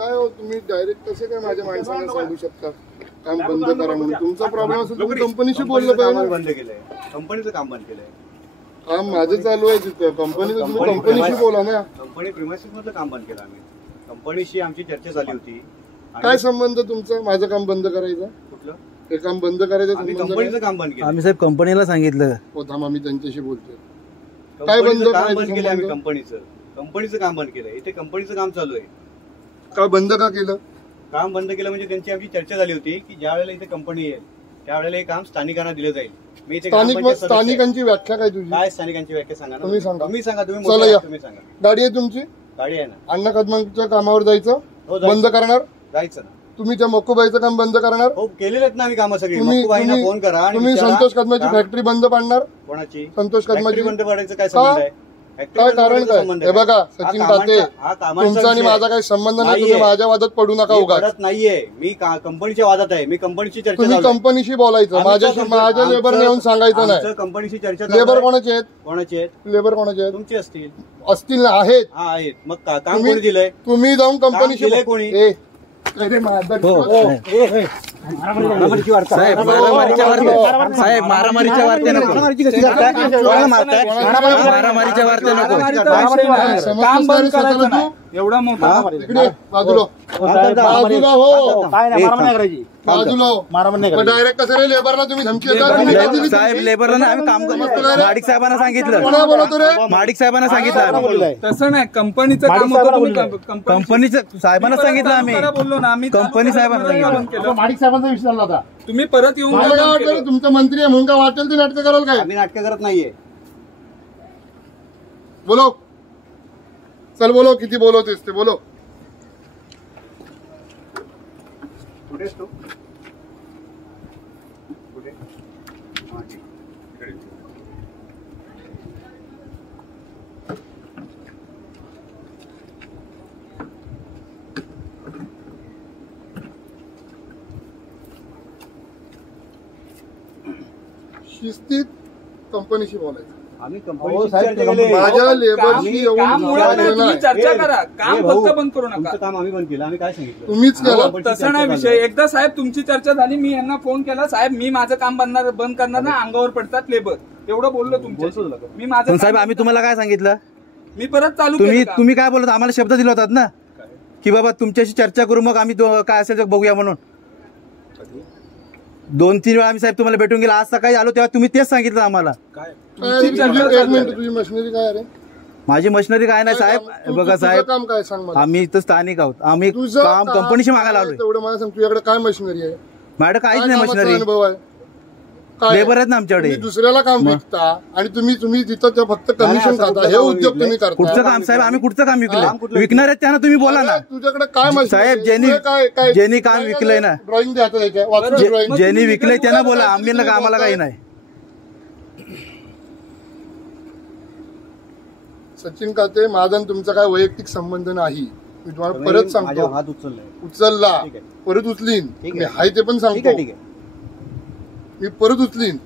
काय हो तुम्ही डायरेक्ट कसे काय माझ्या माणसाला सांगू शकता काम बंद करा म्हणून? तुमचा प्रॉब्लेम असेल तुम्ही कंपनीशी बोललं पाहिजे. बंद केलंय, कंपनीचं काम बंद केलंय. काम माझं चालू आहे तिथं कंपनीचं, तुम्ही कंपनीशी बोला ना. कंपनी प्रिमायसिस मधलं काम बंद केलं आम्ही. कंपनीशी आमची चर्चा झाली होती. काय संबंध तुमचा माझं काम बंद करायचं? कुठलं हे काम बंद करायचं? आम्ही कंपनीचं काम बंद केलं. आम्ही साहेब कंपनीला सांगितलं. हो थांब, आम्ही त्यांच्याशी बोलतोय. काय बंद केलं आम्ही? कंपनीचं काम बंद केलंय. इथे कंपनीचं काम चालू आहे. का बंद का केलं? काम बंद केलं म्हणजे त्यांची आमची चर्चा झाली होती की ज्या वेळेला इथे कंपनी येईल त्यावेळेला हे काम स्थानिकांना दिलं जाईल. मी इथे स्थानिकांची व्याख्या काय तुझी? काय स्थानिकांची व्याख्या सांगा ना. तुम्ही सांगा. तुम्ही सांगा. तुम्ही सांगा. गाडी आहे तुमची? गाडी आहे ना. अण्णा कदमांच्या कामावर जायचं बंद करणार? जायचं ना. तुम्ही त्या मक्कोबाईचं काम बंद करणार? हो केलेलं आहेत ना आम्ही कामं सगळी. मक्कोबाईंना फोन करा. तुम्ही संतोष कदमाची फॅक्टरी बंद पाडणार? कोणाची? संतोष कदमाची बंद पाडायचं काय संबंध आहे? काय कारण काय? हे बघा सचिन काते, तुमचा आणि माझा काही संबंध नाही. तुम्ही माझ्या वादात पडू नका. उगाच नाहीये. मी कंपनीच्या वादात आहे. मी कंपनीची चर्चा. तुम्ही कंपनीशी बोलायचं, माझ्या लेबरने येऊन सांगायचं नाही. कंपनीची चर्चा. लेबर कोणाचे आहेत? कोणाचे आहेत? लेबर कोणाचे आहेत? तुमचे असतील. असतील ना? आहेत. हा आहेत. मग काम कोणी दिलंय? तुम्ही जाऊन कंपनीशी दिलंय कोणी? साहेब मारामारीच्या वार्ते, साहेब मारामारीच्या वार्ते नको. मारामारीच्या वार्ते नको. काम बंद करायचं एवढा मोठा इकडे बाजूला हो, बाजूला डायरेक्ट कसं रे लेबरला तुम्ही धमकी देता? साहेब लेबरला आम्ही काम माडिक साहेबांना सांगितलं. बोलतो रे? माडिक साहेबांना सांगितलं. तसं नाही, कंपनीचं काम होतं. कंपनीचं साहेबांना सांगितलं आम्ही. बोललो ना आम्ही. कंपनी साहेबांना सांगितलं. माडिक साहेबांचा विषय झाला होता. तुम्ही परत येऊन मला काय वाटलं तुमचा मंत्री आहे म्हणून काय वाटेल ते नाटकं कराल काय? आम्ही नाटकं करत नाहीये. बोलो चल, बोलो किती बोलवतेस ते बोलो. कुठेस तू? कुठे? शिस्तीत कंपनीशी बोलायचं. आम्ही माझ्या लेबरशी येऊन चर्चा करा. काम फक्त बंद करू नका. काम आम्ही बंद केलं. आम्ही काय सांगितलं? तुम्हीच केलं. तसं नाही विषय. एकदा साहेब तुमची चर्चा झाली, मी यांना फोन केला, साहेब मी माझं काम बंद करणार ना, अंगावर पडतात लेबर, एवढं बोललो तुमच्या. मी माझं साहेब आम्ही तुम्हाला काय सांगितलं? मी परत चालू तुम्ही काय बोलत? आम्हाला शब्द दिला होतात ना की बाबा तुमच्याशी चर्चा करू, मग आम्ही काय असेल बघूया म्हणून. 2-3 वेळा आम्ही साहेब तुम्हाला भेटून गेला. आज सकाळी आलो तेव्हा तुम्ही तेच सांगितलं आम्हाला. तुझी मशिनरी काय रे? माझी मशिनरी काय नाही साहेब. बघा साहेब, काम काय सांग मला. आम्ही इथं स्थानिक आहोत. आम्ही काम कंपनीशी मागायला आलोय. तेवढं मला सांग, तुझ्याकडे काय मशिनरी आहे? माझ्याकडे काहीच नाही मशिनरी. अनुभव आहे लेबर आहेत ना आमच्याकडे. दुसऱ्याला काम विकता आणि तुम्ही तिथं फक्त कमिशन खाता. हे उद्योग तुम्ही करता. कुठचं काम साहेब? आम्ही कुठचं काम विकलं? विकणार आहेत त्यांना तुम्ही बोला ना. तुझ्याकडे काय साहेब ज्यांनी काम विकलंय ना, ड्रॉइंग द्या. ज्यांनी विकलंय त्यांना बोला. आम्हाला काही नाही. सचिन काते, माझा तुमचा काय वैयक्तिक संबंध नाही. मी तुम्हाला परत सांगतो. हात उचलला परत उचलीन. मी हाय ते पण सांगतो. मी परत उचलीन.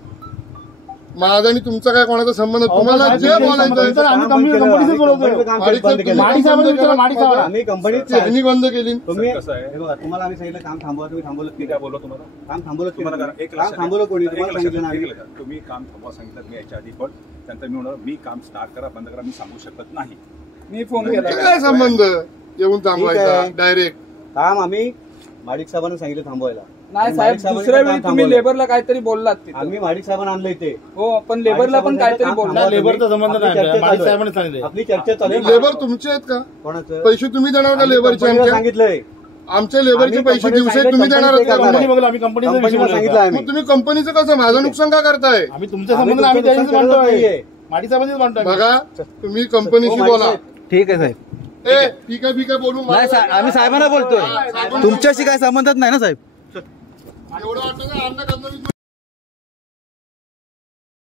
माझा आणि तुमचा काय कोणाचा संबंध? तुम्हाला जे बोलायचं त्यांनी बंद केली. तुम्हाला आम्ही सांगितलं काम थांबवा. तुम्ही थांबवलं की काय? बोललो तुम्हाला काम थांबवलं. काम थांबवलं कोणी? तुम्हाला सांगितलं. तुम्ही काम थांबवा सांगितलं मी याच्या आधी, पण त्यानंतर मी म्हणणार मी काम स्टार्ट करा बंद करा मी सांगू शकत नाही. मी फोन केला. काय संबंध येऊन थांबवायचा? डायरेक्ट काम आम्ही माडिक साहेबांना सांगितलं थांबवायला. नाही साहेब, दुसऱ्या वेळी तुम्ही लेबरला काहीतरी बोललात. आम्ही माडिक साहेबांना आणलं इथे. हो, पण लेबरला पण काहीतरी बोलला. लेबरचा संबंध नाही. आपली चर्चा चालू. लेबर तुमचे आहेत का? कोणाचं पैसे तुम्ही देणार का लेबरचे? सांगितलंय आमच्या लेबरचे पैसे दिवसे तुम्ही देणार का? सांगितलं. तुम्ही कंपनीचं कसं माझं नुकसान का करताय? आम्ही तुमच्या संबंध आम्ही मांडतोय. माडिक साहेबांनीच मांडतोय. बघा तुम्ही कंपनीशी बोला. ठीक आहे साहेब. ठीक आहे बोलू. आम्ही साहेबांना बोलतोय. तुमच्याशी काय संबंधच नाही ना साहेब. एवढं वाटतं ना अण्णा कदम